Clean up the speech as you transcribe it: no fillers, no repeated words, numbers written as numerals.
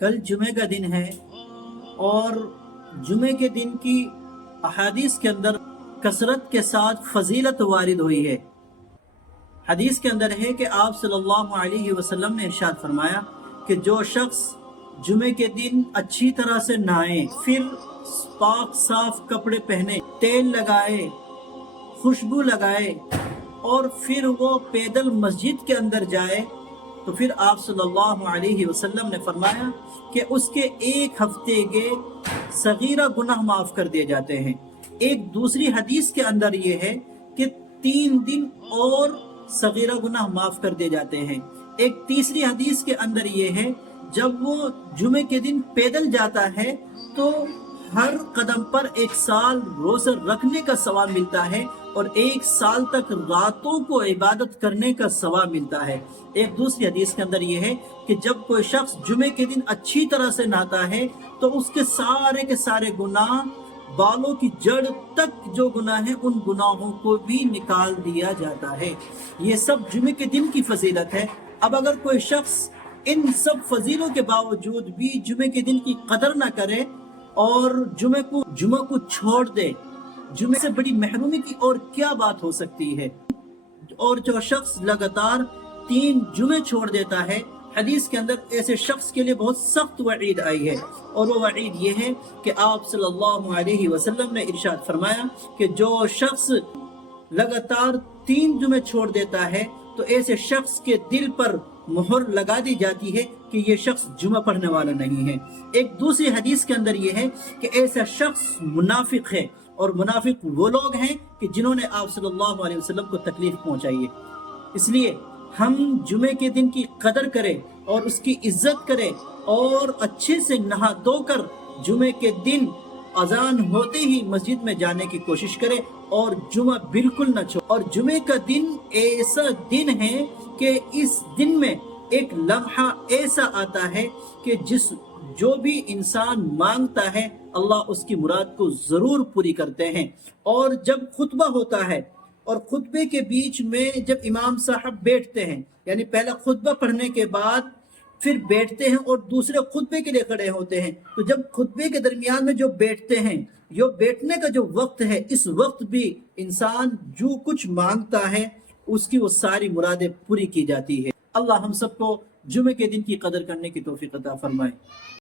کل جمعے کا دن ہے اور جمعے کے دن کی احادیث کے اندر کثرت کے ساتھ فضیلت وارد ہوئی ہے۔ حدیث کے اندر ہے کہ آپ صلی اللہ علیہ وسلم نے ارشاد فرمایا کہ جو شخص جمعے کے دن اچھی طرح سے نہائے، پھر پاک صاف کپڑے پہنے، تیل لگائے، خوشبو لگائے اور پھر وہ پیدل مسجد کے اندر جائے، تو پھر آپ صلی اللہ علیہ وسلم نے فرمایا کہ اس کے ایک ہفتے کے صغیرہ گناہ معاف کر دیے جاتے ہیں۔ ایک دوسری حدیث کے اندر یہ ہے کہ 3 دن اور صغیرہ گناہ معاف کر دیے جاتے ہیں۔ ایک تیسری حدیث کے اندر یہ ہے جب وہ جمعے کے دن پیدل جاتا ہے تو ہر قدم پر 1 سال روزہ رکھنے کا ثواب ملتا ہے اور 1 سال تک راتوں کو عبادت کرنے کا ثواب ملتا ہے۔ ایک دوسری حدیث کے اندر یہ ہے کہ جب کوئی شخص جمعے کے دن اچھی طرح سے نہاتا ہے تو اس کے سارے گناہ، بالوں کی جڑ تک جو گناہ ہیں ان گناہوں کو بھی نکال دیا جاتا ہے۔ یہ سب جمعے کے دن کی فضیلت ہے۔ اب اگر کوئی شخص ان سب فضیلوں کے باوجود بھی جمعے کے دن کی قدر نہ کرے اور جمعہ کو چھوڑ دے، جمعے سے بڑی محرومی کی اور کیا بات ہو سکتی ہے؟ اور جو شخص لگاتار 3 جمعے چھوڑ دیتا ہے، حدیث کے اندر ایسے شخص کے لیے بہت سخت وعید آئی ہے، اور وہ وعید یہ ہے کہ آپ صلی اللہ علیہ وسلم نے ارشاد فرمایا کہ جو شخص لگاتار 3 جمعے چھوڑ دیتا ہے تو ایسے شخص کے دل پر مہر لگا دی جاتی ہے کہ یہ شخص جمعہ پڑھنے والا نہیں ہے۔ ایک دوسری حدیث کے اندر یہ ہے کہ ایسا شخص منافق ہے، اور منافق وہ لوگ ہیں کہ جنہوں نے آپ صلی اللہ علیہ وسلم کو تکلیف پہنچائی ہے۔ اس لیے ہم جمعے کے دن کی قدر کریں اور اس کی عزت کریں اور اچھے سے نہا دھو کر جمعے کے دن اذان ہوتے ہی مسجد میں جانے کی کوشش کریں اور جمعہ بالکل نہ چھوڑیں۔ اور جمعے کا دن ایسا دن ہے کہ اس دن میں ایک لمحہ ایسا آتا ہے کہ جو بھی انسان مانگتا ہے اللہ اس کی مراد کو ضرور پوری کرتے ہیں۔ اور جب خطبہ ہوتا ہے اور خطبے کے بیچ میں جب امام صاحب بیٹھتے ہیں، یعنی پہلا خطبہ پڑھنے کے بعد پھر بیٹھتے ہیں اور دوسرے خطبے کے لیے کھڑے ہوتے ہیں، تو جب خطبے کے درمیان میں جو بیٹھتے ہیں، جو بیٹھنے کا جو وقت ہے، اس وقت بھی انسان جو کچھ مانگتا ہے اس کی وہ ساری مرادیں پوری کی جاتی ہے۔ اللہ ہم سب کو جمعے کے دن کی قدر کرنے کی توفیق عطا فرمائے۔